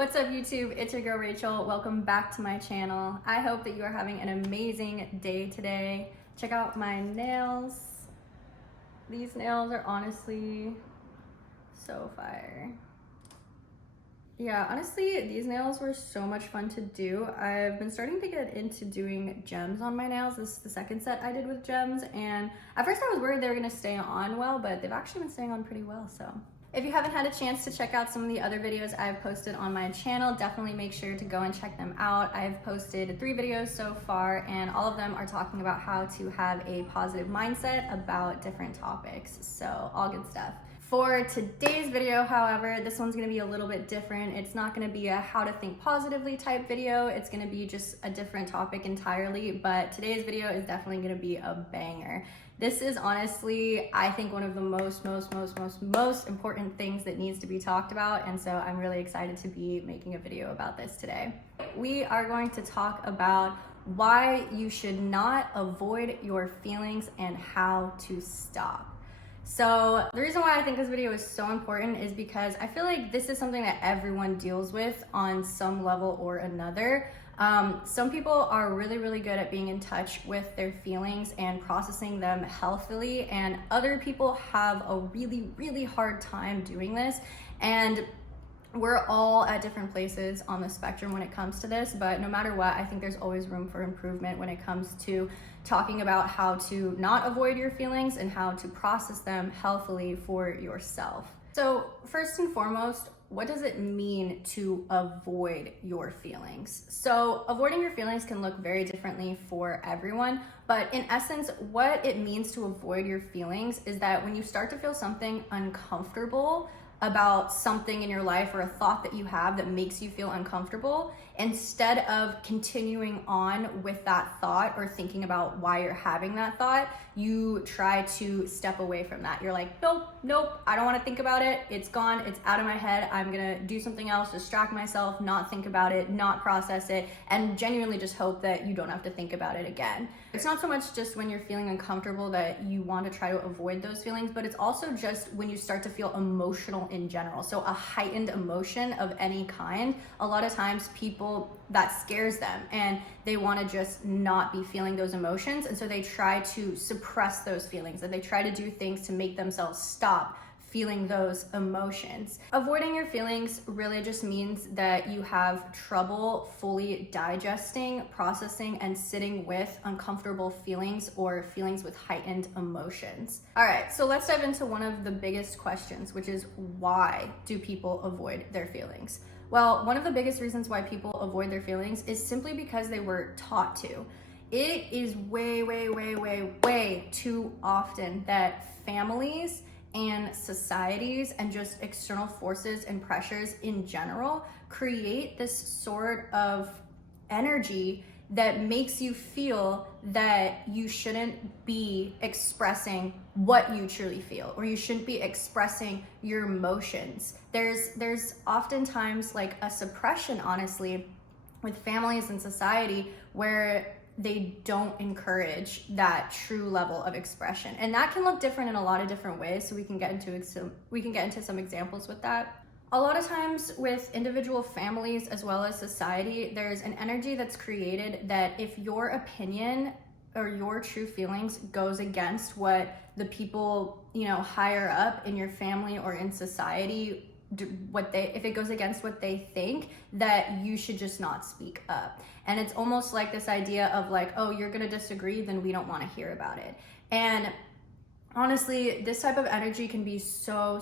What's up YouTube? It's your girl Rachel. Welcome back to my channel. I hope that you are having an amazing day today. Check out my nails. These nails are honestly so fire. Yeah, honestly, these nails were so much fun to do. I've been starting to get into doing gems on my nails. This is the second set I did with gems, and at first I was worried they were gonna stay on well, but they've actually been staying on pretty well, so. If you haven't had a chance to check out some of the other videos I've posted on my channel, definitely make sure to go and check them out. I've posted 3 videos so far, and all of them are talking about how to have a positive mindset about different topics, so all good stuff. For today's video, however, this one's gonna be a little bit different. It's not gonna be a how to think positively type video. It's gonna be just a different topic entirely, but today's video is definitely gonna be a banger. This is honestly, I think, one of the most important things that needs to be talked about, and so I'm really excited to be making a video about this today. We are going to talk about why you should not avoid your feelings and how to stop. So the reason why I think this video is so important is because I feel like this is something that everyone deals with on some level or another. Some people are really good at being in touch with their feelings and processing them healthily, and other people have a really hard time doing this. And we're all at different places on the spectrum when it comes to this, but no matter what, I think there's always room for improvement when it comes to talking about how to not avoid your feelings and how to process them healthily for yourself. So first and foremost, what does it mean to avoid your feelings? So avoiding your feelings can look very differently for everyone, but in essence, what it means to avoid your feelings is that when you start to feel something uncomfortable about something in your life or a thought that you have that makes you feel uncomfortable, instead of continuing on with that thought or thinking about why you're having that thought, you try to step away from that. You're like, nope, I don't want to think about it. It's gone. It's out of my head. I'm going to do something else, distract myself, not think about it, not process it, and genuinely just hope that you don't have to think about it again. It's not so much just when you're feeling uncomfortable that you want to try to avoid those feelings, but it's also just when you start to feel emotional in general. So a heightened emotion of any kind, a lot of times people, that scares them and they want to just not be feeling those emotions, and so they try to suppress those feelings and they try to do things to make themselves stop feeling those emotions. Avoiding your feelings really just means that you have trouble fully digesting, processing, and sitting with uncomfortable feelings or feelings with heightened emotions. All right, so let's dive into one of the biggest questions, which is why do people avoid their feelings? Well, one of the biggest reasons why people avoid their feelings is simply because they were taught to. It is way too often that families and societies and just external forces and pressures in general create this sort of energy that makes you feel that you shouldn't be expressing what you truly feel, or you shouldn't be expressing your emotions. There's oftentimes like a suppression, honestly, with families and society where they don't encourage that true level of expression. And that can look different in a lot of different ways, so we can get into some examples with that. A lot of times with individual families as well as society, there's an energy that's created that if your opinion or your true feelings goes against what the people, higher up in your family or in society, if it goes against what they think, that you should just not speak up. And it's almost like this idea of like, oh, you're gonna disagree, then we don't want to hear about it. And honestly, this type of energy can be so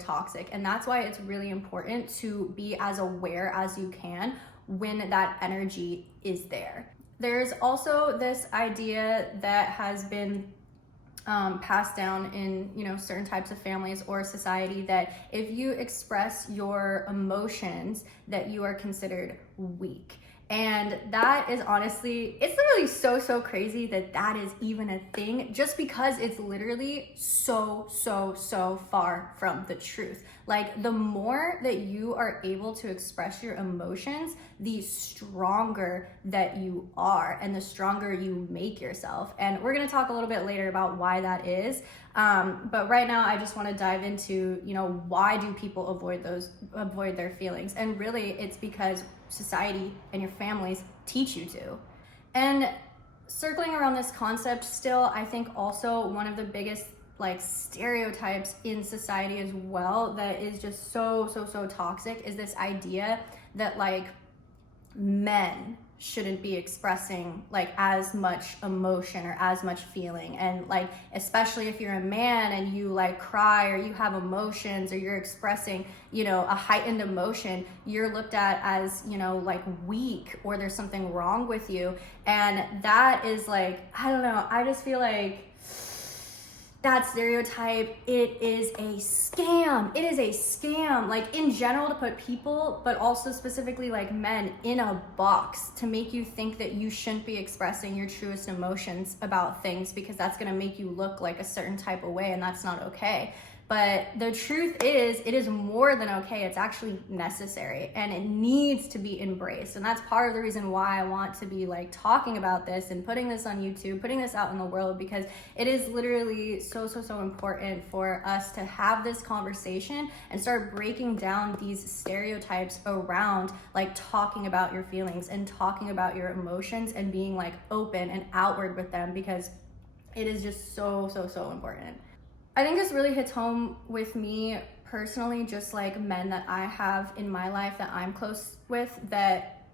toxic, and that's why it's really important to be as aware as you can when that energy is there. There's also this idea that has been passed down in certain types of families or society, that if you express your emotions that you are considered weak. And that is honestly, it's literally so crazy that that is even a thing, just because it's literally so far from the truth. Like, the more that you are able to express your emotions, the stronger that you are and the stronger you make yourself. And we're gonna talk a little bit later about why that is. But right now I just want to dive into, why do people avoid their feelings? And really it's because society and your families teach you to. And circling around this concept still, I think also one of the biggest stereotypes in society as well that is just so toxic is this idea that men shouldn't be expressing as much emotion or as much feeling, and especially if you're a man and you cry or you have emotions or you're expressing a heightened emotion, you're looked at as weak, or there's something wrong with you. And that is I don't know, I just feel that stereotype, it is a scam. It is a scam, in general, to put people, but also specifically men, in a box to make you think that you shouldn't be expressing your truest emotions about things, because that's going to make you look like a certain type of way, and that's not okay. But the truth is, it is more than okay. It's actually necessary, and it needs to be embraced. And that's part of the reason why I want to be talking about this and putting this on YouTube, putting this out in the world, because it is literally so important for us to have this conversation and start breaking down these stereotypes around talking about your feelings and talking about your emotions and being open and outward with them, because it is just so important. I think this really hits home with me personally, just men that I have in my life that I'm close with, that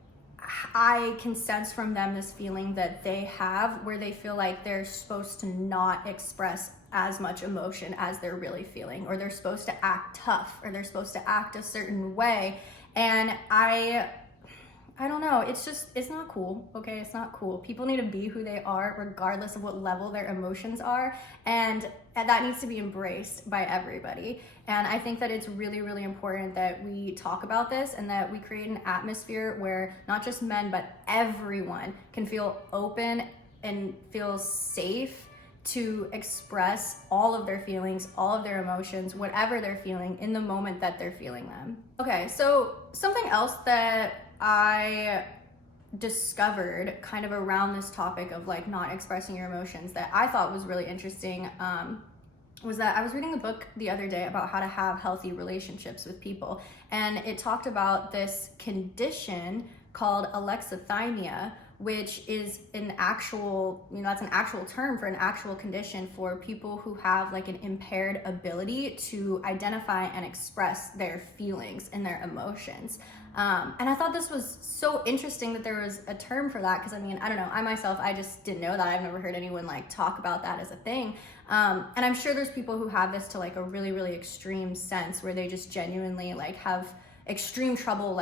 I can sense from them this feeling that they have, where they feel like they're supposed to not express as much emotion as they're really feeling, or they're supposed to act tough, or they're supposed to act a certain way. And I don't know, it's not cool, okay? It's not cool. People need to be who they are regardless of what level their emotions are, and that needs to be embraced by everybody. And I think that it's really important that we talk about this, and that we create an atmosphere where not just men, but everyone can feel open and feel safe to express all of their feelings, all of their emotions, whatever they're feeling in the moment that they're feeling them. Okay, so something else that I discovered kind of around this topic of not expressing your emotions that I thought was really interesting was that I was reading a book the other day about how to have healthy relationships with people, and it talked about this condition called alexithymia, which is an actual, that's an actual term for an actual condition for people who have an impaired ability to identify and express their feelings and their emotions. And I thought this was so interesting that there was a term for that, because I don't know, I myself, I just didn't know that. I've never heard anyone talk about that as a thing. And I'm sure there's people who have this to a really extreme sense, where they just genuinely have extreme trouble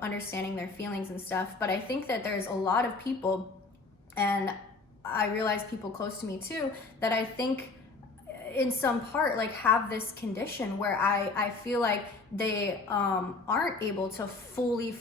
understanding their feelings and stuff. But I think that there's a lot of people, and I realize people close to me too, that I think in some part have this condition where I feel like they aren't able to fully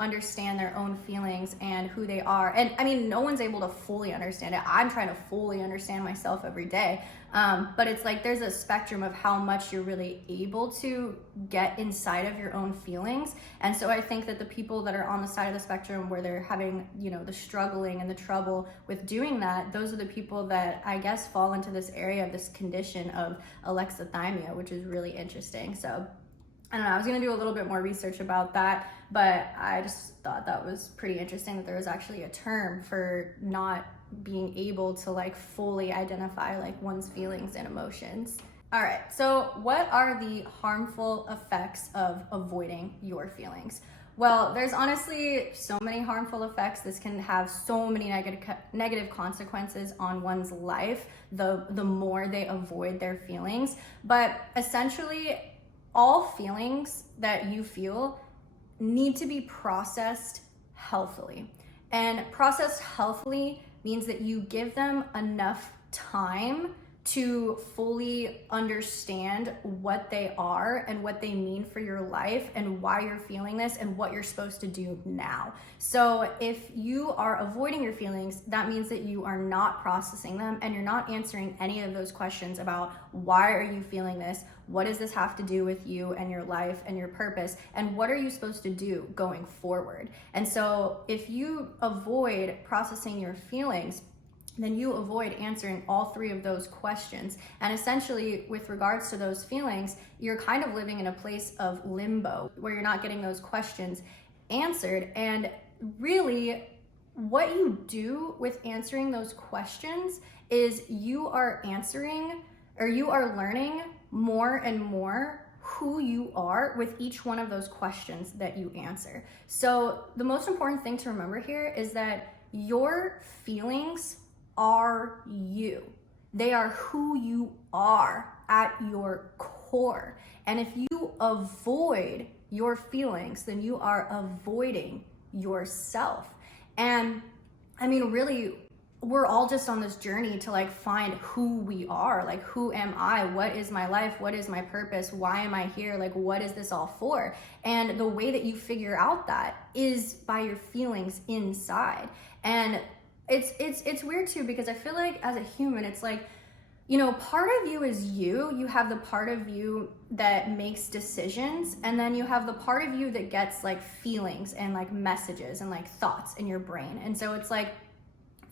understand their own feelings and who they are. And no one's able to fully understand it. I'm trying to fully understand myself every day. But it's there's a spectrum of how much you're really able to get inside of your own feelings. And so I think that the people that are on the side of the spectrum where they're having, the struggling and the trouble with doing that, those are the people that I guess fall into this area of this condition of alexithymia, which is really interesting. So I don't know, I was gonna do a little bit more research about that, but I just thought that was pretty interesting that there was actually a term for not being able to fully identify one's feelings and emotions. All right, so what are the harmful effects of avoiding your feelings? Well, there's honestly so many harmful effects. This can have so many negative consequences on one's life, the more they avoid their feelings. But essentially, all feelings that you feel need to be processed healthily. And processed healthily means that you give them enough time to fully understand what they are and what they mean for your life and why you're feeling this and what you're supposed to do now. So if you are avoiding your feelings, that means that you are not processing them and you're not answering any of those questions about why are you feeling this? What does this have to do with you and your life and your purpose? And what are you supposed to do going forward? And so if you avoid processing your feelings, then you avoid answering all three of those questions. And essentially, with regards to those feelings, you're kind of living in a place of limbo where you're not getting those questions answered. And really, what you do with answering those questions is you are answering, or you are learning more and more who you are with each one of those questions that you answer. So the most important thing to remember here is that your feelings are you. They are who you are at your core. And if you avoid your feelings, then you are avoiding yourself. And I mean, really, we're all just on this journey to like find who we are. Like, who am I? What is my life? What is my purpose? Why am I here? Like, what is this all for? And the way that you figure out that is by your feelings inside. And it's weird too, because I feel like as a human, it's like, you know, part of you is you have the part of you that makes decisions, and then you have the part of you that gets like feelings and like messages and like thoughts in your brain. And so it's like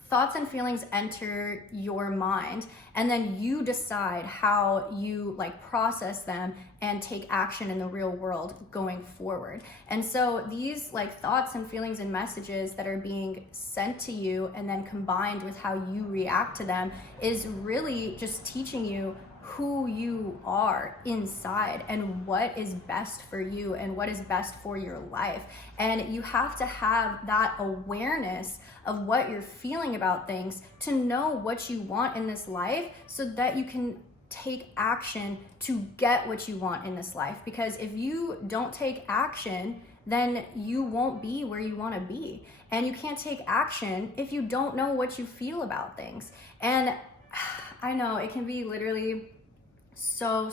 thoughts and feelings enter your mind, and then you decide how you like process them and take action in the real world going forward. And so these like thoughts and feelings and messages that are being sent to you and then combined with how you react to them is really just teaching you who you are inside and what is best for you and what is best for your life. And you have to have that awareness of what you're feeling about things to know what you want in this life, so that you can take action to get what you want in this life. Because if you don't take action, then you won't be where you want to be. And you can't take action if you don't know what you feel about things. And I know it can be literally so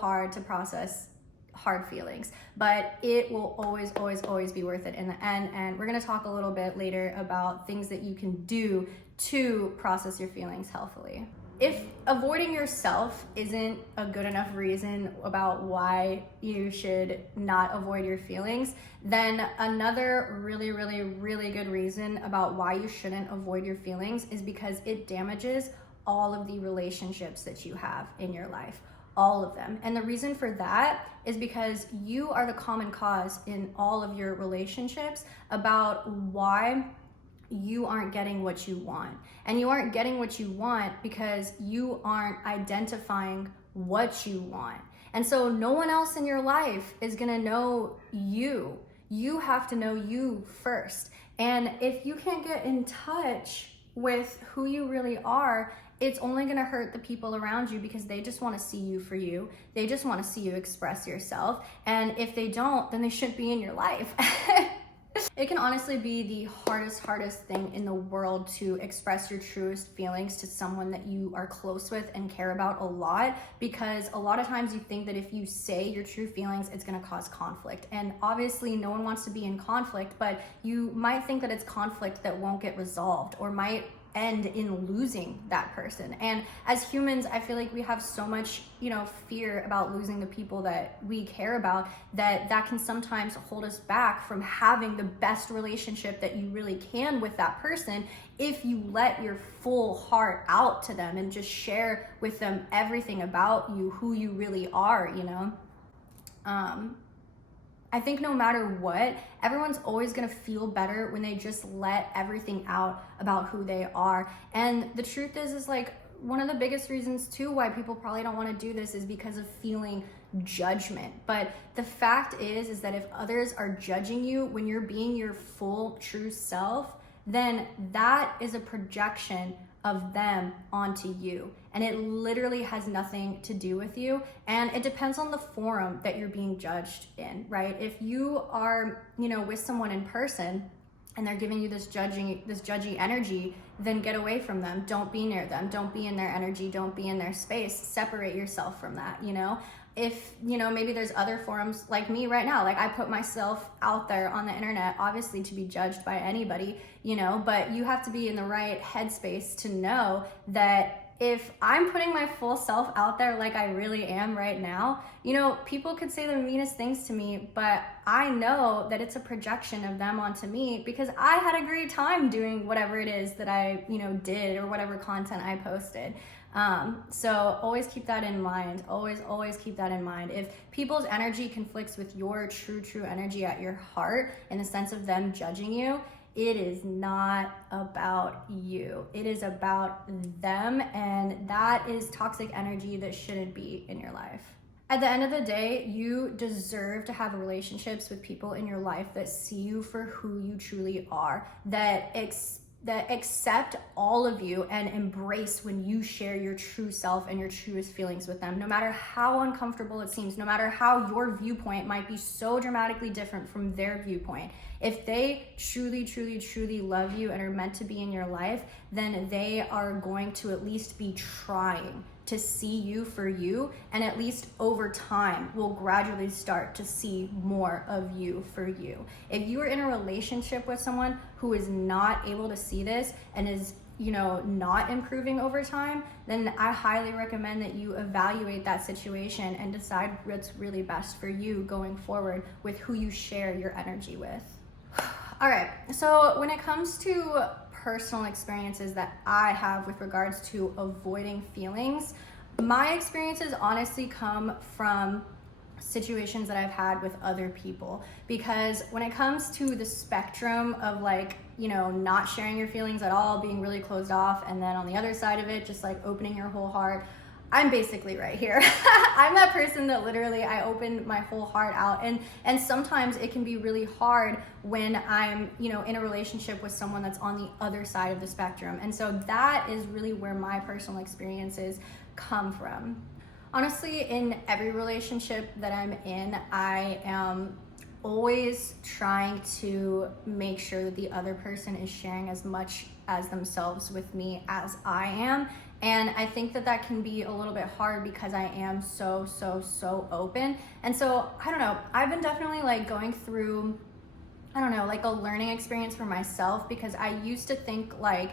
hard to process hard feelings, but it will always be worth it in the end. And we're going to talk a little bit later about things that you can do to process your feelings healthily. If avoiding yourself isn't a good enough reason about why you should not avoid your feelings, then another really good reason about why you shouldn't avoid your feelings is because it damages all of the relationships that you have in your life, all of them. And the reason for that is because you are the common cause in all of your relationships about why you aren't getting what you want. And you aren't getting what you want because you aren't identifying what you want. And so no one else in your life is gonna know you. You have to know you first. And if you can't get in touch with who you really are, it's only gonna hurt the people around you, because they just wanna see you for you. They just wanna see you express yourself. And if they don't, then they shouldn't be in your life. It can honestly be the hardest thing in the world to express your truest feelings to someone that you are close with and care about a lot, because a lot of times you think that if you say your true feelings, it's gonna cause conflict. And obviously no one wants to be in conflict, but you might think that it's conflict that won't get resolved or might end in losing that person. And as humans, I feel like we have so much, fear about losing the people that we care about, that can sometimes hold us back from having the best relationship that you really can with that person, if you let your full heart out to them and just share with them everything about you, who you really are. I think no matter what, everyone's always gonna feel better when they just let everything out about who they are. And the truth is like, one of the biggest reasons too why people probably don't wanna do this is because of feeling judgment. But the fact is that if others are judging you when you're being your full true self, then that is a projection of them onto you. And it literally has nothing to do with you. And it depends on the forum that you're being judged in, right? If you are, with someone in person and they're giving you this judgy energy, then get away from them. Don't be near them. Don't be in their energy. Don't be in their space. Separate yourself from that, If, maybe there's other forums like me right now, like I put myself out there on the internet, obviously to be judged by anybody, but you have to be in the right headspace to know that if I'm putting my full self out there like I really am right now, you know, people could say the meanest things to me, but I know that it's a projection of them onto me because I had a great time doing whatever it is that I, you know, did or whatever content I posted. So always keep that in mind. Always keep that in mind. If people's energy conflicts with your true energy at your heart in the sense of them judging you, it is not about you. It is about them, and that is toxic energy that shouldn't be in your life. At the end of the day, you deserve to have relationships with people in your life that see you for who you truly are, that accept all of you and embrace when you share your true self and your truest feelings with them, no matter how uncomfortable it seems, no matter how your viewpoint might be so dramatically different from their viewpoint. If they truly love you and are meant to be in your life, then they are going to at least be trying to see you for you, and at least over time will gradually start to see more of you for you. If you are in a relationship with someone who is not able to see this and is, you know, not improving over time, then I highly recommend that you evaluate that situation and decide what's really best for you going forward with who you share your energy with. All right, so when it comes to personal experiences that I have with regards to avoiding feelings, my experiences honestly come from situations that I've had with other people, because when it comes to the spectrum of, like, you know, not sharing your feelings at all, being really closed off, and then on the other side of it, just like opening your whole heart, I'm basically right here. I'm that person that literally I open my whole heart out, and sometimes it can be really hard when I'm, you know, in a relationship with someone that's on the other side of the spectrum. And so that is really where my personal experiences come from. Honestly, in every relationship that I'm in, I am always trying to make sure that the other person is sharing as much as themselves with me as I am. And I think that that can be a little bit hard because I am so open. And so, I don't know, I've been definitely like going through, I don't know, like a learning experience for myself, because I used to think like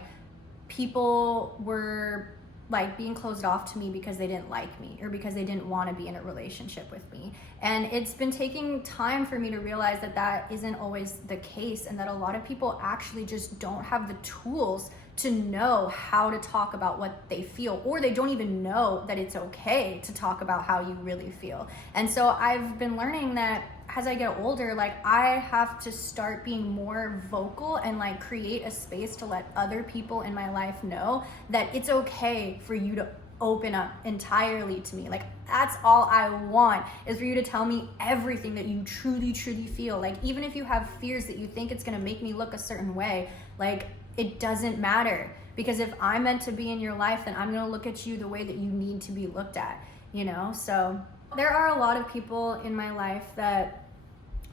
people were like being closed off to me because they didn't like me or because they didn't want to be in a relationship with me. And it's been taking time for me to realize that that isn't always the case, and that a lot of people actually just don't have the tools to know how to talk about what they feel, or they don't even know that it's okay to talk about how you really feel. And so I've been learning that as I get older, like I have to start being more vocal and like create a space to let other people in my life know that it's okay for you to open up entirely to me. Like that's all I want, is for you to tell me everything that you truly feel. Like even if you have fears that you think it's gonna make me look a certain way, like it doesn't matter, because if I'm meant to be in your life, then I'm gonna look at you the way that you need to be looked at, you know? So there are a lot of people in my life that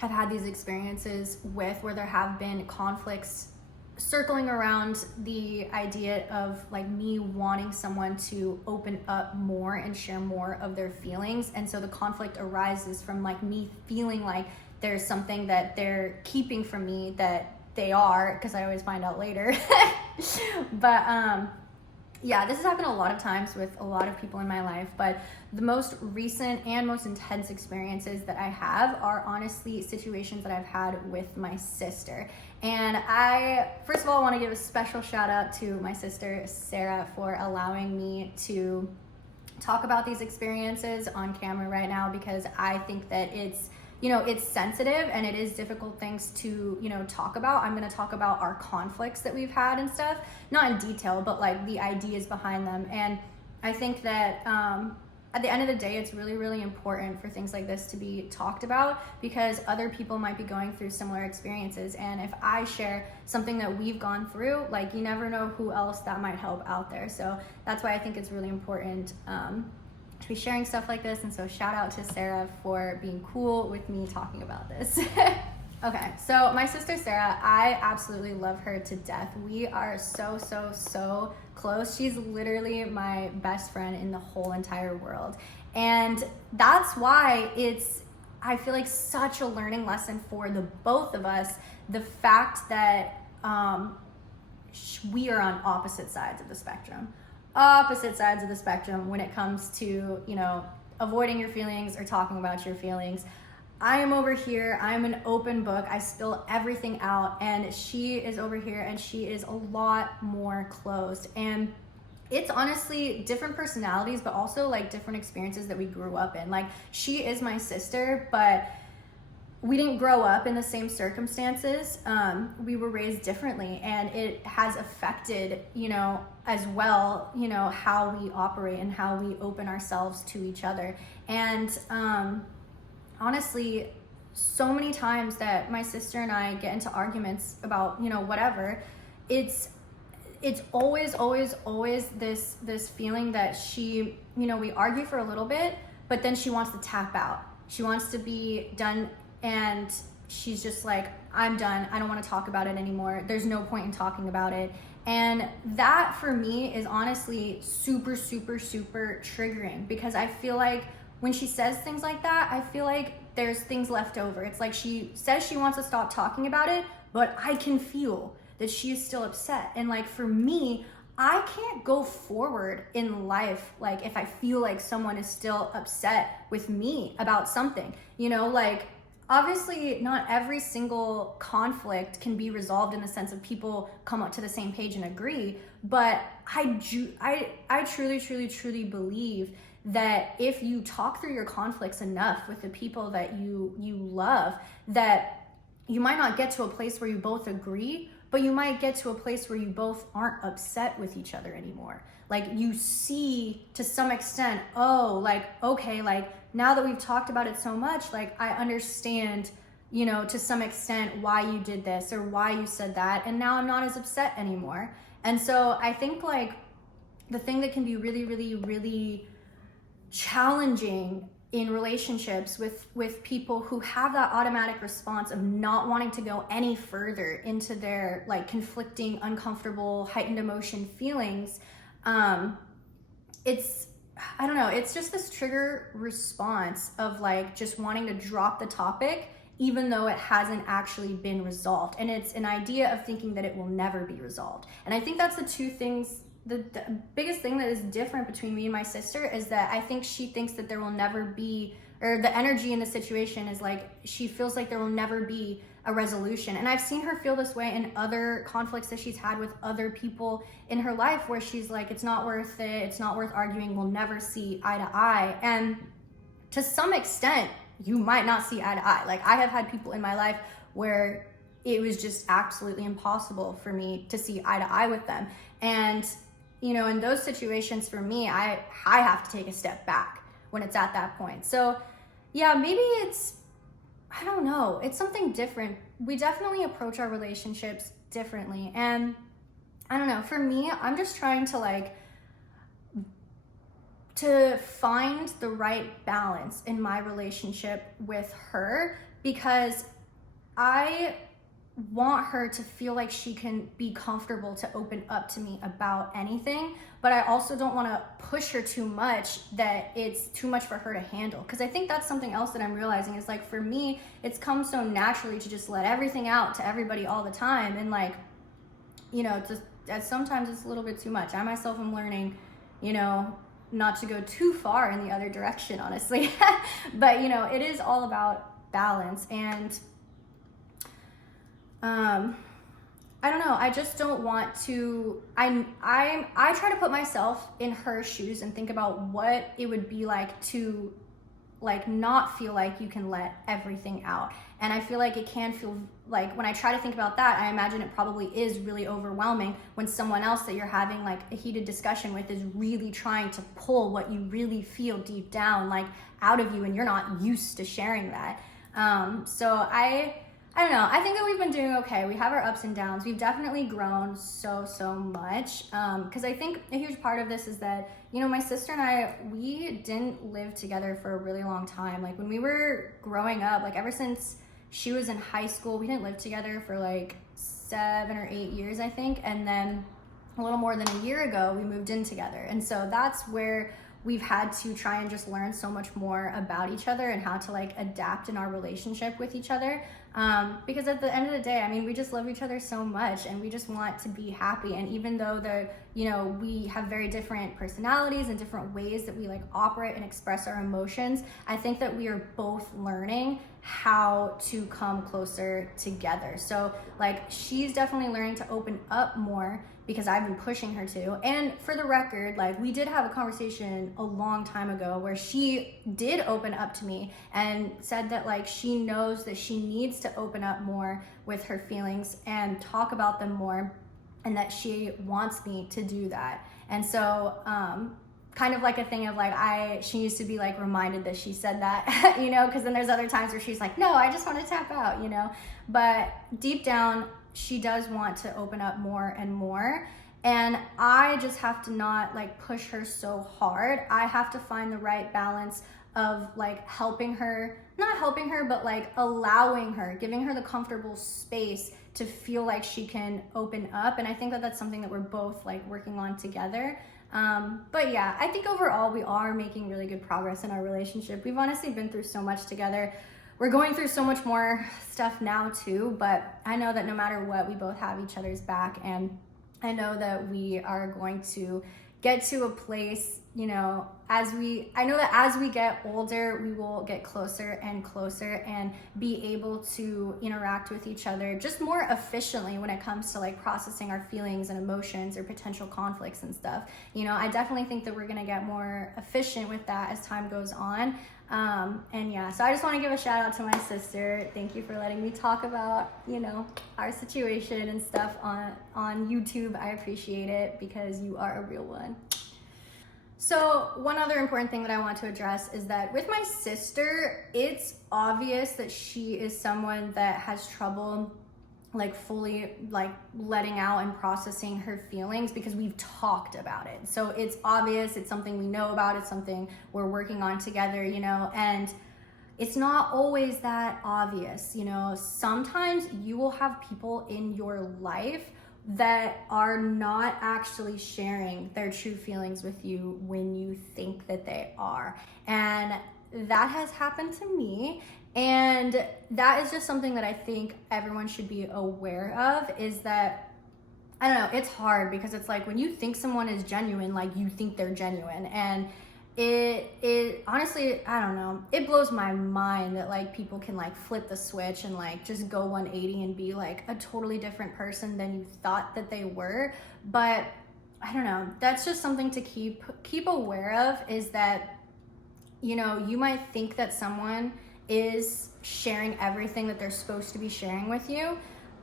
I've had these experiences with, where there have been conflicts circling around the idea of like me wanting someone to open up more and share more of their feelings. And so the conflict arises from like me feeling like there's something that they're keeping from me that they are, because I always find out later. But yeah, this has happened a lot of times with a lot of people in my life, but the most recent and most intense experiences that I have are honestly situations that I've had with my sister. And I, first of all, want to give a special shout out to my sister, Sarah, for allowing me to talk about these experiences on camera right now, because I think that it's, you know, it's sensitive and it is difficult things to, you know, talk about. I'm going to talk about our conflicts that we've had and stuff, not in detail, but like the ideas behind them. And I think that at the end of the day, it's really important for things like this to be talked about, because other people might be going through similar experiences. And if I share something that we've gone through, like you never know who else that might help out there. So that's why I think it's really important to be sharing stuff like this. And so shout out to Sarah for being cool with me talking about this. Okay, so my sister Sarah, I absolutely love her to death. We are so close. She's literally my best friend in the whole entire world. And that's why it's, I feel like, such a learning lesson for the both of us, the fact that we are on opposite sides of the spectrum. opposite sides of the spectrum when it comes to, you know, avoiding your feelings or talking about your feelings. I am over here, I'm an open book, I spill everything out, and she is over here and she is a lot more closed. And it's honestly different personalities, but also like different experiences that we grew up in. Like, she is my sister, but we didn't grow up in the same circumstances. We were raised differently, and it has affected, you know, as well, you know, how we operate and how we open ourselves to each other. And honestly, so many times that my sister and I get into arguments about, you know, whatever, it's always this feeling that she, you know, we argue for a little bit, but then she wants to tap out. She wants to be done, and she's just like, I'm done. I don't want to talk about it anymore. There's no point in talking about it. And that for me is honestly super triggering, because I feel like when she says things like that, I feel like there's things left over. It's like she says she wants to stop talking about it, but I can feel that she is still upset. And like, for me, I can't go forward in life like if I feel like someone is still upset with me about something. You know, like, obviously not every single conflict can be resolved in the sense of people come up to the same page and agree, but I truly believe that if you talk through your conflicts enough with the people that you love, that you might not get to a place where you both agree, but you might get to a place where you both aren't upset with each other anymore. Like, you see to some extent, oh, like, okay, like, now that we've talked about it so much, like, I understand, you know, to some extent why you did this or why you said that, and now I'm not as upset anymore. And so I think, like, the thing that can be really challenging in relationships with people who have that automatic response of not wanting to go any further into their, like, conflicting, uncomfortable, heightened emotion feelings, I don't know, it's just this trigger response of, like, just wanting to drop the topic even though it hasn't actually been resolved. And it's an idea of thinking that it will never be resolved. And I think that's the two things, the biggest thing that is different between me and my sister is that I think she thinks that there will never be, or the energy in the situation is like, she feels like there will never be a resolution. And I've seen her feel this way in other conflicts that she's had with other people in her life, where she's like, it's not worth it, it's not worth arguing, we'll never see eye to eye. And to some extent, you might not see eye to eye. Like, I have had people in my life where it was just absolutely impossible for me to see eye to eye with them. And, you know, in those situations, for me, I have to take a step back when it's at that point. So yeah, maybe it's, I don't know, it's something different. We definitely approach our relationships differently. And I don't know, for me, I'm just trying to, like, to find the right balance in my relationship with her, because I want her to feel like she can be comfortable to open up to me about anything, but I also don't want to push her too much that it's too much for her to handle. Because I think that's something else that I'm realizing is, like, for me, it's come so naturally to just let everything out to everybody all the time, and, like, you know, just sometimes it's a little bit too much. I myself am learning, you know, not to go too far in the other direction, honestly. But, you know, it is all about balance. And I don't know, I just don't want to, I try to put myself in her shoes and think about what it would be like to, like, not feel like you can let everything out. And I feel like it can feel like, when I try to think about that, I imagine it probably is really overwhelming when someone else that you're having, like, a heated discussion with is really trying to pull what you really feel deep down, like, out of you, and you're not used to sharing that. So I don't know, I think that we've been doing okay. We have our ups and downs. We've definitely grown so much. Because I think a huge part of this is that, you know, my sister and I, we didn't live together for a really long time. Like, when we were growing up, like, ever since she was in high school, we didn't live together for like 7 or 8 years, I think. And then a little more than a year ago, we moved in together. And so that's where we've had to try and just learn so much more about each other and how to, like, adapt in our relationship with each other. Because at the end of the day, I mean, we just love each other so much and we just want to be happy. And even though we have very different personalities and different ways that we like operate and express our emotions, I think that we are both learning how to come closer together. So like, she's definitely learning to open up more because I've been pushing her to. And for the record, like, we did have a conversation a long time ago where she did open up to me and said that like, she knows that she needs to open up more with her feelings and talk about them more, and that she wants me to do that. And so kind of like a thing of like, she needs to be like reminded that she said that, you know, because then there's other times where she's like, no, I just want to tap out, you know. But deep down, she does want to open up more and more, and I just have to not like push her so hard. I have to find the right balance of like not helping her, but like allowing her, giving her the comfortable space to feel like she can open up. And I think that that's something that we're both like working on together. But yeah, I think overall we are making really good progress in our relationship. We've honestly been through so much together. We're going through so much more stuff now too, but I know that no matter what, we both have each other's back, and I know that we are going to get to a place, you know, I know that as we get older, we will get closer and closer and be able to interact with each other just more efficiently when it comes to like processing our feelings and emotions or potential conflicts and stuff. You know, I definitely think that we're gonna get more efficient with that as time goes on. And yeah, so I just want to give a shout out to my sister. Thank you for letting me talk about, you know, our situation and stuff on YouTube. I appreciate it because you are a real one. So one other important thing that I want to address is that with my sister, it's obvious that she is someone that has trouble like fully like letting out and processing her feelings, because we've talked about it. So it's obvious, it's something we know about, it's something we're working on together, you know, and it's not always that obvious, you know. Sometimes you will have people in your life that are not actually sharing their true feelings with you when you think that they are. And that has happened to me. And that is just something that I think everyone should be aware of, is that, I don't know, it's hard because it's like when you think someone is genuine, like you think they're genuine. And it honestly, I don't know, it blows my mind that like people can like flip the switch and like just go 180 and be like a totally different person than you thought that they were. But I don't know, that's just something to keep aware of, is that, you know, you might think that someone is sharing everything that they're supposed to be sharing with you,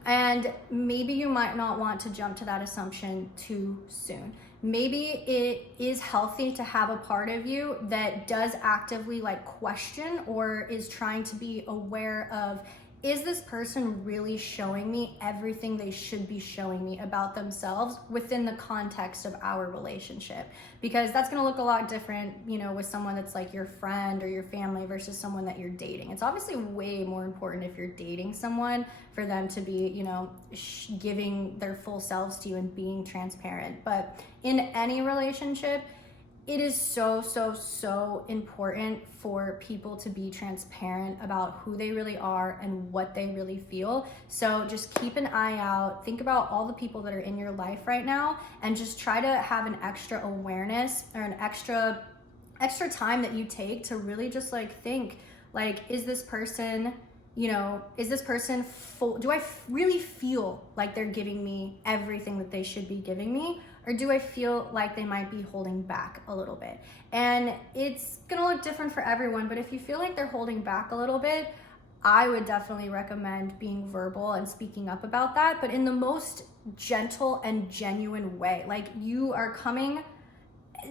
and maybe you might not want to jump to that assumption too soon. Maybe it is healthy to have a part of you that does actively like question or is trying to be aware of, is this person really showing me everything they should be showing me about themselves within the context of our relationship? Because that's going to look a lot different, you know, with someone that's like your friend or your family versus someone that you're dating. It's obviously way more important if you're dating someone for them to be, you know, giving their full selves to you and being transparent. But in any relationship, it is so important for people to be transparent about who they really are and what they really feel. So just keep an eye out, think about all the people that are in your life right now, and just try to have an extra awareness or an extra time that you take to really just like think, like, is this person, you know, is this person full? Do I really feel like they're giving me everything that they should be giving me? Or do I feel like they might be holding back a little bit? And it's gonna look different for everyone, but if you feel like they're holding back a little bit, I would definitely recommend being verbal and speaking up about that, but in the most gentle and genuine way. Like, you are coming,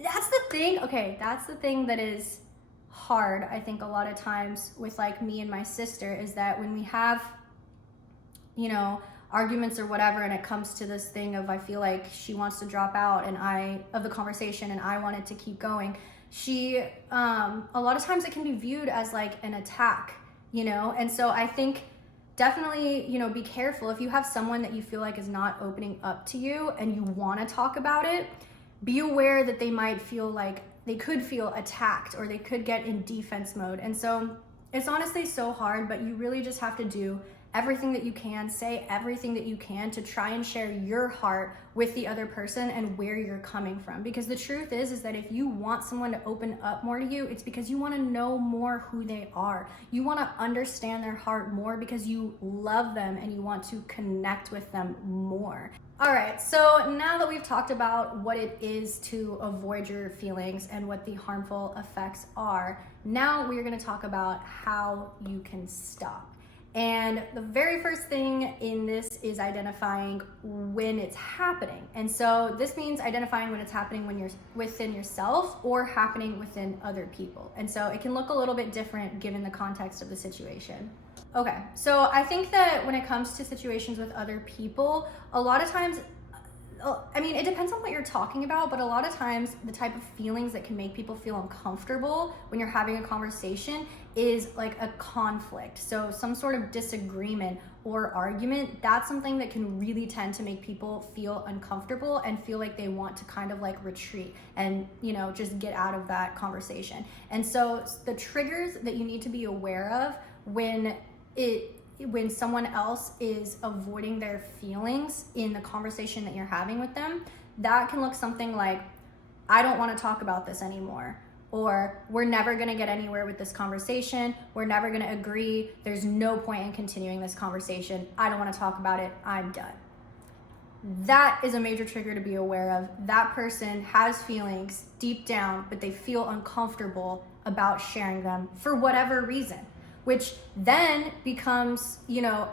that's the thing, okay, that's the thing that is hard, I think, a lot of times with like me and my sister, is that when we have, you know, arguments or whatever, and it comes to this thing of, I feel like she wants to drop out of the conversation and I wanted to keep going, she a lot of times it can be viewed as like an attack, you know. And so I think definitely, you know, be careful if you have someone that you feel like is not opening up to you and you want to talk about it. Be aware that they might feel like they could feel attacked, or they could get in defense mode. And so it's honestly so hard, but you really just have to do everything that you can, say everything that you can to try and share your heart with the other person and where you're coming from. Because the truth is that if you want someone to open up more to you, it's because you want to know more who they are. You want to understand their heart more because you love them and you want to connect with them more. All right, so now that we've talked about what it is to avoid your feelings and what the harmful effects are, now we're going to talk about how you can stop. And the very first thing in this is identifying when it's happening. And so this means identifying when it's happening when you're within yourself or happening within other people. And so it can look a little bit different given the context of the situation. Okay, so I think that when it comes to situations with other people, a lot of times, I mean, it depends on what you're talking about, but a lot of times the type of feelings that can make people feel uncomfortable when you're having a conversation is like a conflict. So some sort of disagreement or argument, that's something that can really tend to make people feel uncomfortable and feel like they want to kind of like retreat and, you know, just get out of that conversation. And so the triggers that you need to be aware of when someone else is avoiding their feelings in the conversation that you're having with them, that can look something like, I don't want to talk about this anymore, or we're never going to get anywhere with this conversation, we're never going to agree, there's no point in continuing this conversation, I don't want to talk about it, I'm done. That is a major trigger to be aware of. That person has feelings deep down, but they feel uncomfortable about sharing them for whatever reason, which then becomes, you know,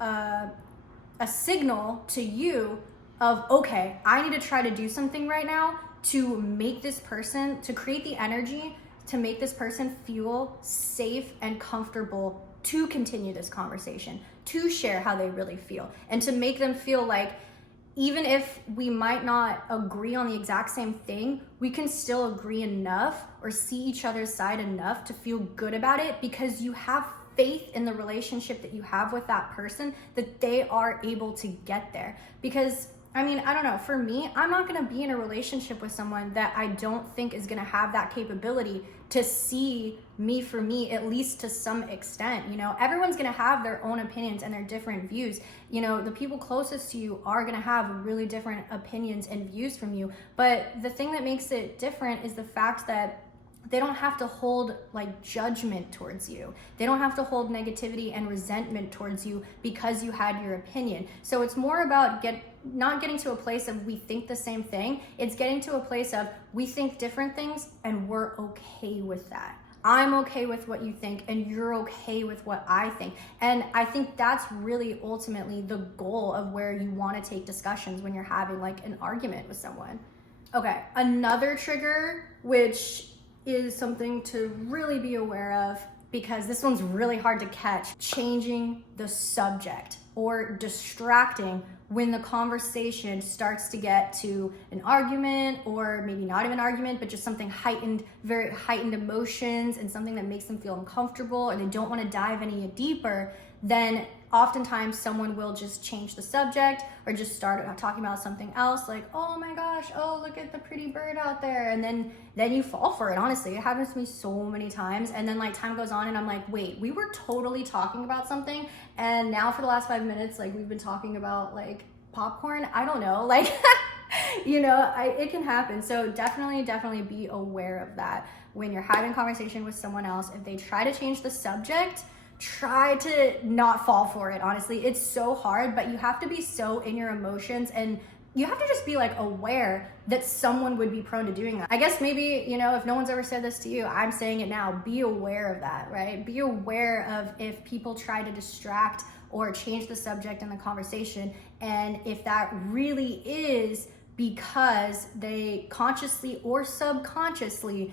a signal to you of, okay, I need to try to do something right now to make this person, to create the energy to make this person feel safe and comfortable to continue this conversation, to share how they really feel, and to make them feel like even if we might not agree on the exact same thing, we can still agree enough or see each other's side enough to feel good about it because you have faith in the relationship that you have with that person, that they are able to get there. Because I mean, I don't know, for me, I'm not gonna be in a relationship with someone that I don't think is gonna have that capability to see me for me, at least to some extent. You know, everyone's gonna have their own opinions and their different views. You know, the people closest to you are gonna have really different opinions and views from you. But the thing that makes it different is the fact that they don't have to hold like judgment towards you. They don't have to hold negativity and resentment towards you because you had your opinion. So it's more about not getting to a place of we think the same thing. It's getting to a place of we think different things and we're okay with that. I'm okay with what you think and you're okay with what I think. And I think that's really ultimately the goal of where you want to take discussions when you're having like an argument with someone. Okay, another trigger, which is something to really be aware of because this one's really hard to catch, changing the subject or distracting when the conversation starts to get to an argument, or maybe not even an argument, but just something heightened, very heightened emotions and something that makes them feel uncomfortable or they don't want to dive any deeper. Then oftentimes someone will just change the subject or just start talking about something else, like, oh my gosh, oh, look at the pretty bird out there. And then you fall for it. Honestly, it happens to me so many times. And then like time goes on and I'm like, wait, we were totally talking about something. And now for the last 5 minutes, like we've been talking about like popcorn. I don't know, like, you know, it can happen. So definitely be aware of that. When you're having a conversation with someone else, if they try to change the subject, try to not fall for it. Honestly, it's so hard, but you have to be so in your emotions and you have to just be like aware that someone would be prone to doing that. I guess maybe, you know, if no one's ever said this to you, I'm saying it now. Be aware of that, right? Be aware of if people try to distract or change the subject in the conversation, and if that really is because they consciously or subconsciously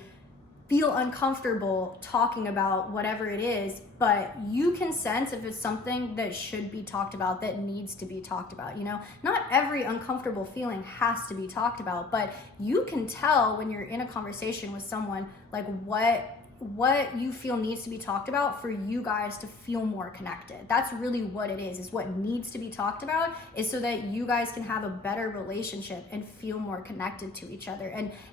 feel uncomfortable talking about whatever it is, but you can sense if it's something that should be talked about, that needs to be talked about. You know, not every uncomfortable feeling has to be talked about, but you can tell when you're in a conversation with someone, like what what you feel needs to be talked about for you guys to feel more connected. That's really what it is what needs to be talked about, is so that you guys can have a better relationship and feel more connected to each other,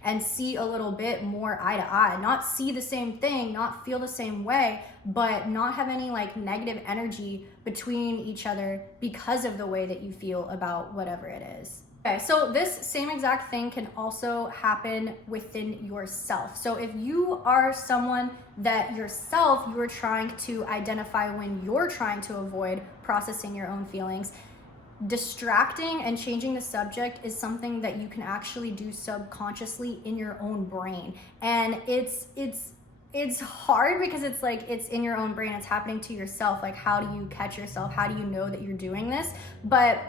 and see a little bit more eye to eye, not see the same thing, not feel the same way, but not have any like negative energy between each other because of the way that you feel about whatever it is. Okay, so this same exact thing can also happen within yourself. So if you are someone that yourself, you're trying to identify when you're trying to avoid processing your own feelings, distracting and changing the subject is something that you can actually do subconsciously in your own brain. And it's hard because it's like, it's in your own brain, it's happening to yourself. Like, how do you catch yourself? How do you know that you're doing this? But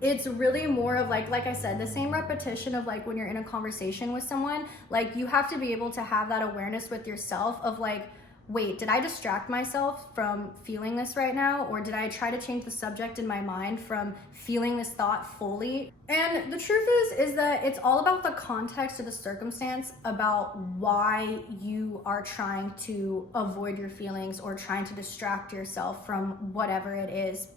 it's really more of like I said, the same repetition of like when you're in a conversation with someone, like you have to be able to have that awareness with yourself of like, wait, did I distract myself from feeling this right now? Or did I try to change the subject in my mind from feeling this thought fully? And the truth is that it's all about the context or the circumstance about why you are trying to avoid your feelings or trying to distract yourself from whatever it is.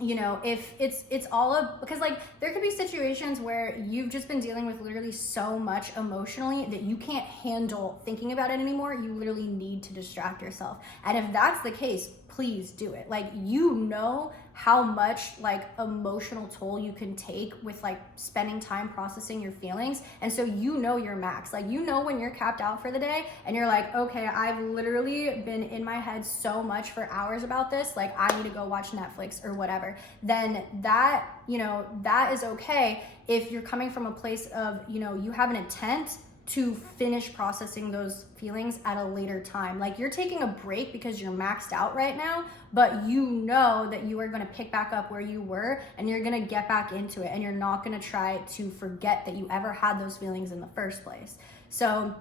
You know, if it's all of, because like there could be situations where you've just been dealing with literally so much emotionally that you can't handle thinking about it anymore. You literally need to distract yourself. And if that's the case, please do it. Like, you know how much like emotional toll you can take with like spending time processing your feelings. And so you know your max. Like, you know when you're capped out for the day and you're like, okay, I've literally been in my head so much for hours about this, like I need to go watch Netflix or whatever. Then that, you know, that is okay if you're coming from a place of, you know, you have an intent to finish processing those feelings at a later time. Like, you're taking a break because you're maxed out right now, but you know that you are going to pick back up where you were and you're going to get back into it, and you're not going to try to forget that you ever had those feelings in the first place. So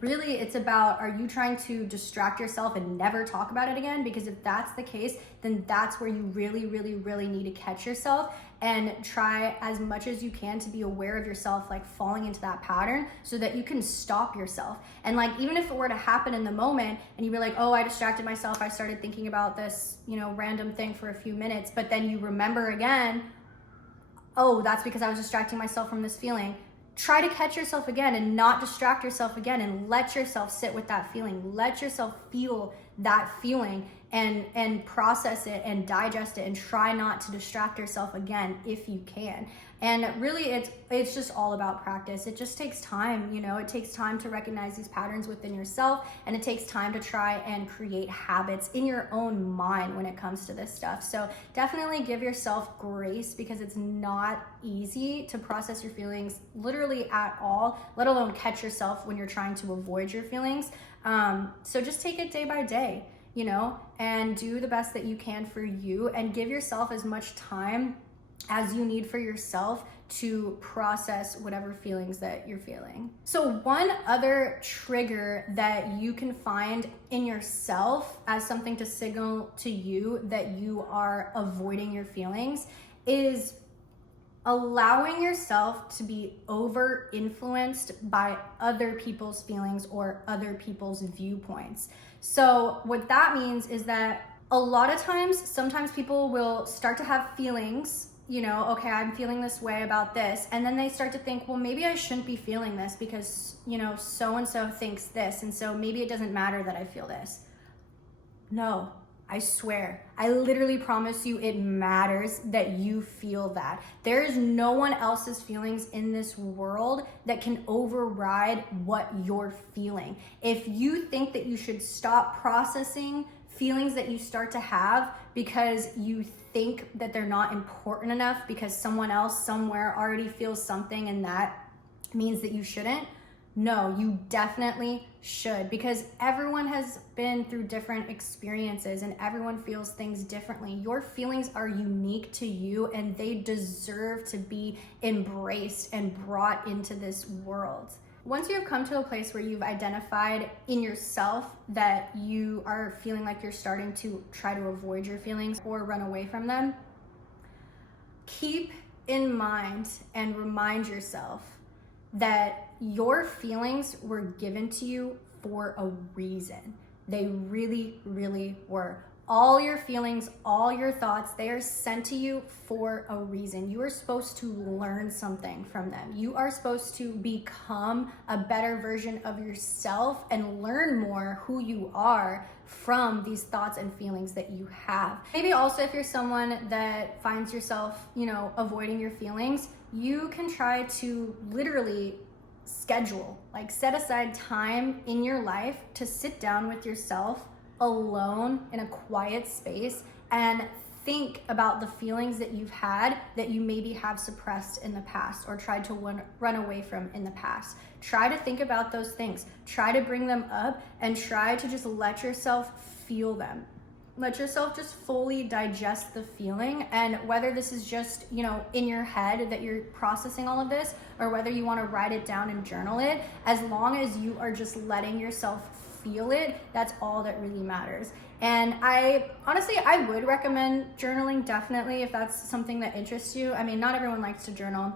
really, it's about, are you trying to distract yourself and never talk about it again? Because if that's the case, then that's where you really, really, really need to catch yourself and try as much as you can to be aware of yourself, like falling into that pattern, so that you can stop yourself. And like, even if it were to happen in the moment and you were like, oh, I distracted myself, I started thinking about this, you know, random thing for a few minutes, but then you remember again, oh, that's because I was distracting myself from this feeling. Try to catch yourself again and not distract yourself again, and let yourself sit with that feeling. Let yourself feel that feeling and process it and digest it, and try not to distract yourself again if you can. And really, it's just all about practice. It just takes time, you know, it takes time to recognize these patterns within yourself, and it takes time to try and create habits in your own mind when it comes to this stuff. So definitely give yourself grace, because it's not easy to process your feelings literally at all, let alone catch yourself when you're trying to avoid your feelings. So just take it day by day, you know, and do the best that you can for you, and give yourself as much time as you need for yourself to process whatever feelings that you're feeling. So one other trigger that you can find in yourself as something to signal to you that you are avoiding your feelings is allowing yourself to be over influenced by other people's feelings or other people's viewpoints. So what that means is that a lot of times, sometimes people will start to have feelings, you know, okay, I'm feeling this way about this. And then they start to think, well, maybe I shouldn't be feeling this because, you know, so-and-so thinks this. And so maybe it doesn't matter that I feel this. No, I swear, I literally promise you, it matters that you feel that. There is no one else's feelings in this world that can override what you're feeling. If you think that you should stop processing feelings that you start to have because you think that they're not important enough because someone else somewhere already feels something and that means that you shouldn't, no, you definitely should, because everyone has been through different experiences and everyone feels things differently. Your feelings are unique to you and they deserve to be embraced and brought into this world. Once you have come to a place where you've identified in yourself that you are feeling like you're starting to try to avoid your feelings or run away from them, keep in mind and remind yourself that your feelings were given to you for a reason. They really, really were. All your feelings, all your thoughts, they are sent to you for a reason. You are supposed to learn something from them. You are supposed to become a better version of yourself and learn more who you are from these thoughts and feelings that you have. Maybe also if you're someone that finds yourself, avoiding your feelings, you can try to literally schedule, like set aside time in your life to sit down with yourself alone in a quiet space and think about the feelings that you've had that you maybe have suppressed in the past or tried to run away from in the past. Try to think about those things. Try to bring them up and try to just let yourself feel them. Let yourself just fully digest the feeling, and whether this is just, in your head that you're processing all of this, or whether you want to write it down and journal it, as long as you are just letting yourself feel it, that's all that really matters. And I would recommend journaling, definitely, if that's something that interests you. I mean, not everyone likes to journal.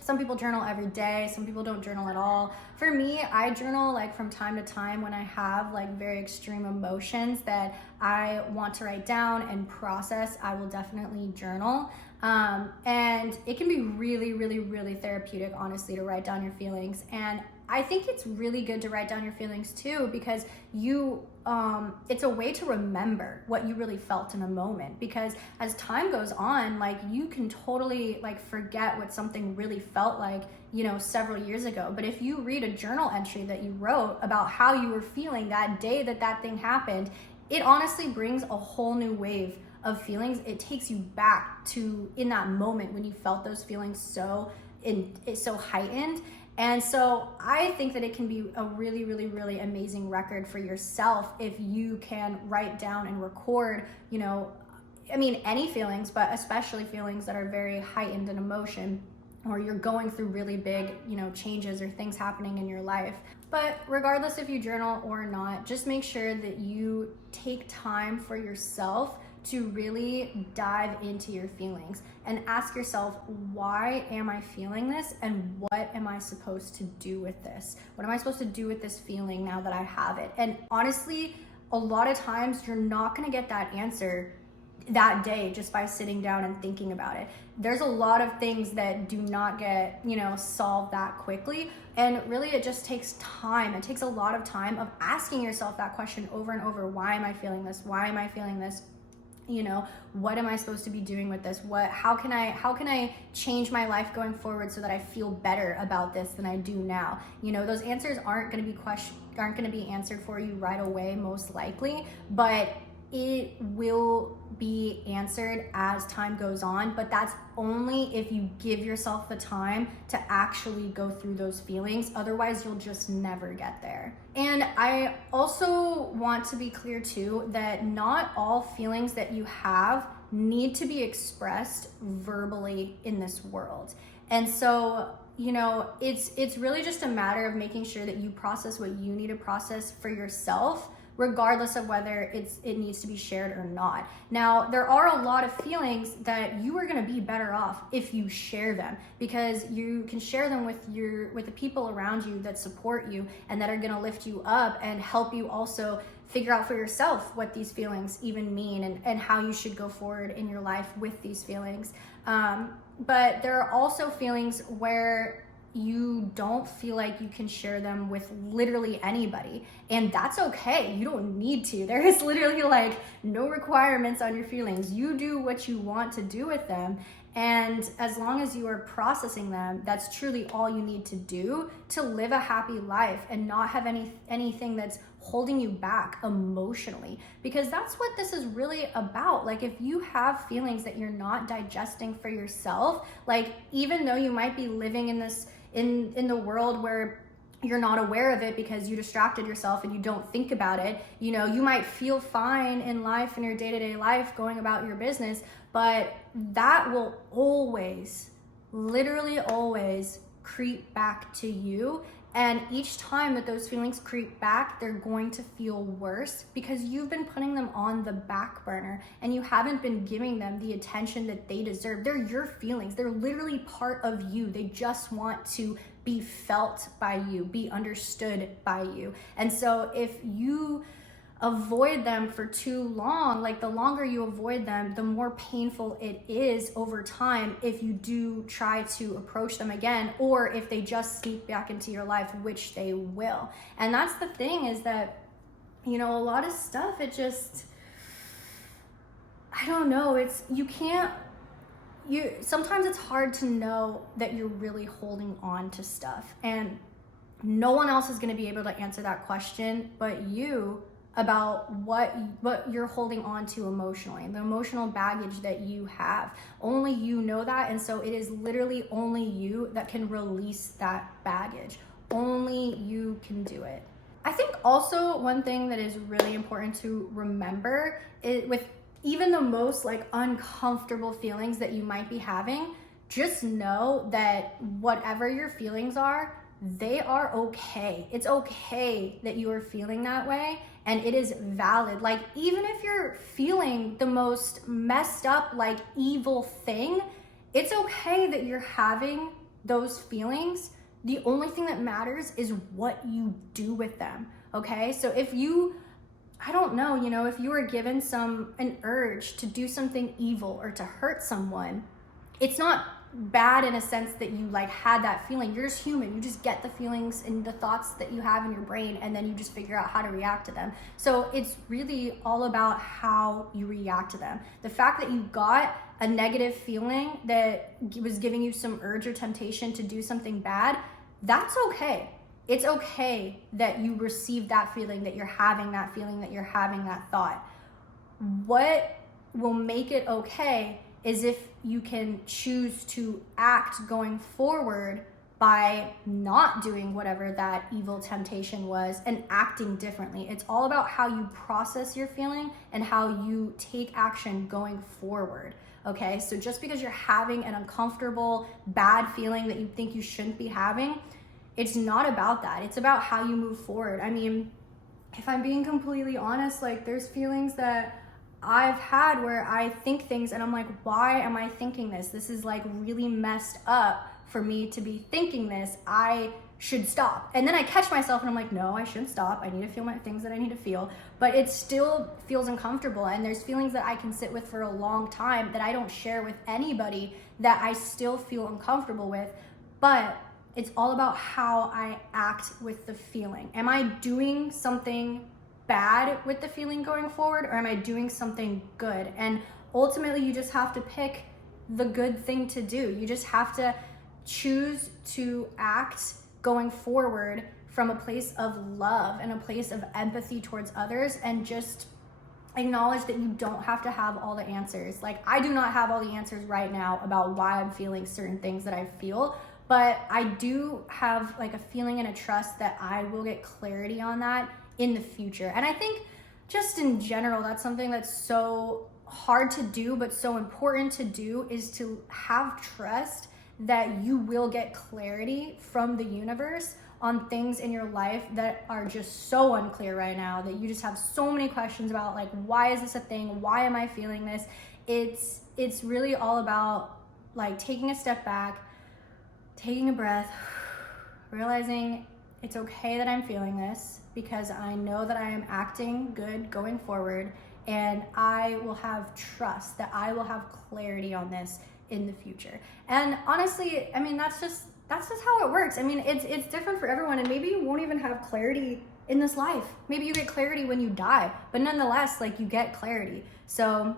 Some people journal every day, some people don't journal at all. For me, I journal like from time to time when I have like very extreme emotions that I want to write down and process. I will definitely journal. And it can be really, really, really therapeutic, honestly, to write down your feelings. And I think it's really good to write down your feelings too, because it's a way to remember what you really felt in a moment. Because as time goes on, like you can totally like forget what something really felt like, several years ago. But if you read a journal entry that you wrote about how you were feeling that day that thing happened, it honestly brings a whole new wave of feelings. It takes you back to in that moment when you felt those feelings so heightened. And so I think that it can be a really, really, really amazing record for yourself if you can write down and record, any feelings, but especially feelings that are very heightened in emotion, or you're going through really big, changes or things happening in your life. But regardless if you journal or not, just make sure that you take time for yourself to really dive into your feelings and ask yourself, why am I feeling this? And what am I supposed to do with this? What am I supposed to do with this feeling now that I have it? And honestly, a lot of times you're not gonna get that answer that day just by sitting down and thinking about it. There's a lot of things that do not get, solved that quickly. And really it just takes time. It takes a lot of time of asking yourself that question over and over. Why am I feeling this? Why am I feeling this? What am I supposed to be doing with this? How can I change my life going forward so that I feel better about this than I do now? Those answers aren't going to be answered for you right away, most likely, but it will be answered as time goes on. But that's only if you give yourself the time to actually go through those feelings. Otherwise, you'll just never get there. And I also want to be clear too that not all feelings that you have need to be expressed verbally in this world. And so, it's really just a matter of making sure that you process what you need to process for yourself, regardless of whether it needs to be shared or not. Now, there are a lot of feelings that you are gonna be better off if you share them, because you can share them with the people around you that support you and that are gonna lift you up and help you also figure out for yourself what these feelings even mean and how you should go forward in your life with these feelings. But there are also feelings where you don't feel like you can share them with literally anybody, and that's okay. You don't need to. There is literally like no requirements on your feelings. You do what you want to do with them, and as long as you are processing them, that's truly all you need to do to live a happy life and not have anything that's holding you back emotionally, because that's what this is really about. Like, if you have feelings that you're not digesting for yourself, like even though you might be living in this in the world where you're not aware of it because you distracted yourself and you don't think about it, you might feel fine in life, in your day-to-day life, going about your business, but that will always, literally always creep back to you. And each time that those feelings creep back, they're going to feel worse because you've been putting them on the back burner and you haven't been giving them the attention that they deserve. They're your feelings. They're literally part of you. They just want to be felt by you, be understood by you. And so if you avoid them for too long, like the longer you avoid them, the more painful it is over time if you do try to approach them again, or if they just sneak back into your life, which they will. And that's the thing, is that, you know, a lot of stuff, it just, I don't know, sometimes it's hard to know that you're really holding on to stuff, and no one else is going to be able to answer that question but you, about what you're holding on to emotionally, the emotional baggage that you have. Only you know that, and so it is literally only you that can release that baggage. Only you can do it. I think also one thing that is really important to remember is, with even the most like uncomfortable feelings that you might be having, just know that whatever your feelings are, they are okay. It's okay that you are feeling that way, and it is valid. Like, even if you're feeling the most messed up, like evil thing, it's okay that you're having those feelings. The only thing that matters is what you do with them, okay? So if you, I don't know, you know, if you were given an urge to do something evil or to hurt someone, it's not bad in a sense that you like had that feeling. You're just human. You just get the feelings and the thoughts that you have in your brain, and then you just figure out how to react to them. So it's really all about how you react to them. The fact that you got a negative feeling that was giving you some urge or temptation to do something bad, that's okay. It's okay that you received that feeling, that you're having that feeling, that you're having that thought. What will make it okay is if you can choose to act going forward by not doing whatever that evil temptation was and acting differently. It's all about how you process your feeling and how you take action going forward. Okay, so just because you're having an uncomfortable, bad feeling that you think you shouldn't be having, it's not about that. It's about how you move forward. I mean, if I'm being completely honest, like, there's feelings that I've had where I think things and I'm like, why am I thinking this? This is like really messed up for me to be thinking this. I should stop. And then I catch myself and I'm like, no, I shouldn't stop. I need to feel my things that I need to feel. But it still feels uncomfortable. And there's feelings that I can sit with for a long time that I don't share with anybody, that I still feel uncomfortable with. But it's all about how I act with the feeling. Am I doing something bad with the feeling going forward, or am I doing something good? And ultimately, you just have to pick the good thing to do. You just have to choose to act going forward from a place of love and a place of empathy towards others, and just acknowledge that you don't have to have all the answers. Like, I do not have all the answers right now about why I'm feeling certain things that I feel, but I do have like a feeling and a trust that I will get clarity on that in the future. And I think just in general, that's something that's so hard to do, but so important to do, is to have trust that you will get clarity from the universe on things in your life that are just so unclear right now, that you just have so many questions about, like, why is this a thing? Why am I feeling this? It's really all about like taking a step back, taking a breath, realizing it's okay that I'm feeling this, because I know that I am acting good going forward, and I will have trust that I will have clarity on this in the future. And honestly, I mean, that's just how it works. I mean, it's different for everyone, and maybe you won't even have clarity in this life. Maybe you get clarity when you die, but nonetheless, like, you get clarity. So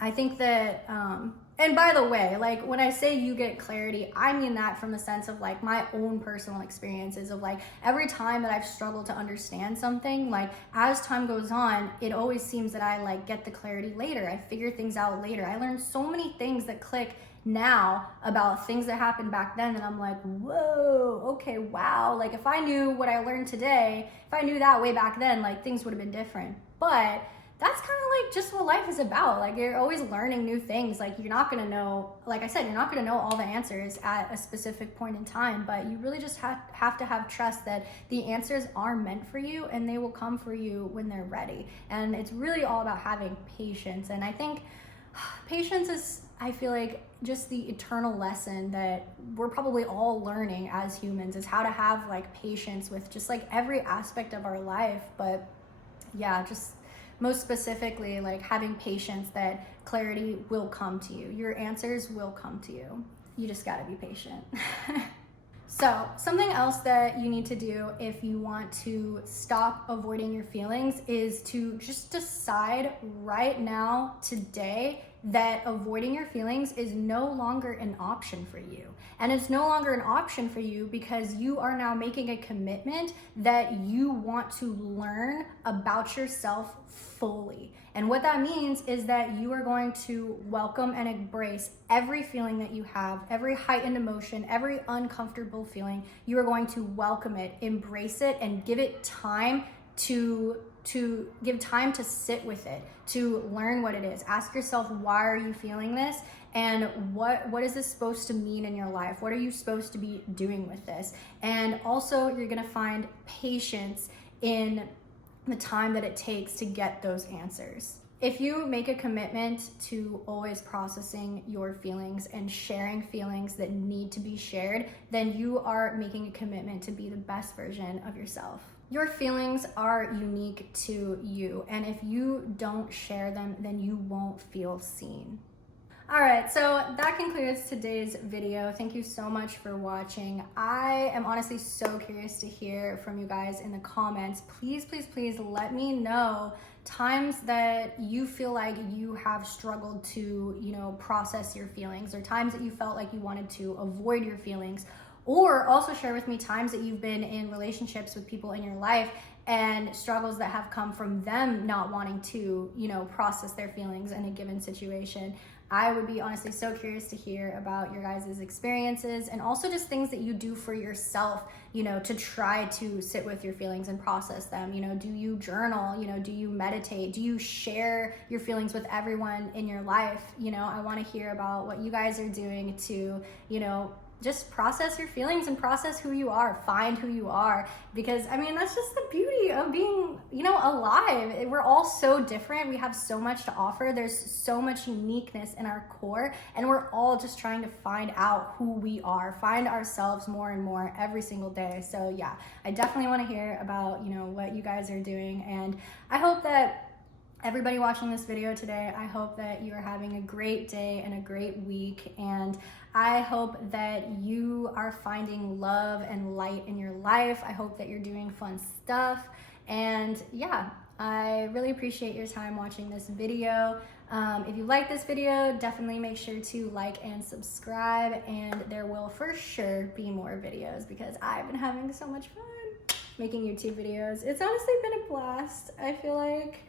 I think that, and by the way, like, when I say you get clarity, I mean that from the sense of like my own personal experiences of like every time that I've struggled to understand something, like as time goes on, it always seems that I like get the clarity later. I figure things out later. I learned so many things that click now about things that happened back then, and I'm like, whoa, okay, wow. Like, if I knew what I learned today, if I knew that way back then, like, things would have been different. But that's kind of like just what life is about. Like, you're always learning new things. Like, you're not gonna know, like I said, you're not gonna know all the answers at a specific point in time, but you really just have to have trust that the answers are meant for you and they will come for you when they're ready. And it's really all about having patience. And I think patience is, I feel like, just the eternal lesson that we're probably all learning as humans, is how to have like patience with just like every aspect of our life. But yeah, just most specifically, like having patience that clarity will come to you. Your answers will come to you. You just gotta be patient. So something else that you need to do if you want to stop avoiding your feelings is to just decide right now, today, that avoiding your feelings is no longer an option for you. And it's no longer an option for you because you are now making a commitment that you want to learn about yourself fully. And what that means is that you are going to welcome and embrace every feeling that you have, every heightened emotion, every uncomfortable feeling. You are going to welcome it, embrace it, and give it time to give time to sit with it, to learn what it is. Ask yourself, why are you feeling this? And what is this supposed to mean in your life? What are you supposed to be doing with this? And also, you're gonna find patience in the time that it takes to get those answers. If you make a commitment to always processing your feelings and sharing feelings that need to be shared, then you are making a commitment to be the best version of yourself. Your feelings are unique to you, and if you don't share them, then you won't feel seen. All right, so that concludes today's video. Thank you so much for watching. I am honestly so curious to hear from you guys in the comments. Please, please, please let me know times that you feel like you have struggled to, process your feelings, or times that you felt like you wanted to avoid your feelings. Or also share with me times that you've been in relationships with people in your life and struggles that have come from them not wanting to, process their feelings in a given situation. I would be honestly so curious to hear about your guys' experiences, and also just things that you do for yourself, to try to sit with your feelings and process them. Do you journal? Do you meditate? Do you share your feelings with everyone in your life? I want to hear about what you guys are doing to, just process your feelings and process who you are, find who you are, because that's just the beauty of being, alive. We're all so different. We have so much to offer. There's so much uniqueness in our core, and we're all just trying to find out who we are, find ourselves more and more every single day. So yeah, I definitely want to hear about, what you guys are doing, and I hope that everybody watching this video today, I hope that you are having a great day and a great week, and I hope that you are finding love and light in your life. I hope that you're doing fun stuff, and yeah, I really appreciate your time watching this video. If you like this video, definitely make sure to like and subscribe, and there will for sure be more videos because I've been having so much fun making YouTube videos. It's honestly been a blast. I feel like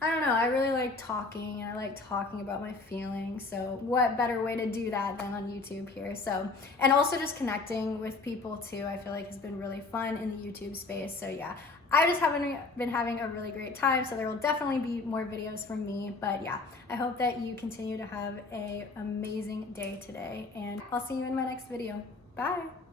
I don't know, I really like talking, and I like talking about my feelings, so what better way to do that than on YouTube here. So, and also just connecting with people too, I feel like has been really fun in the YouTube space. So yeah, I just haven't been having a really great time, so there will definitely be more videos from me. But yeah, I hope that you continue to have an amazing day today, and I'll see you in my next video. Bye!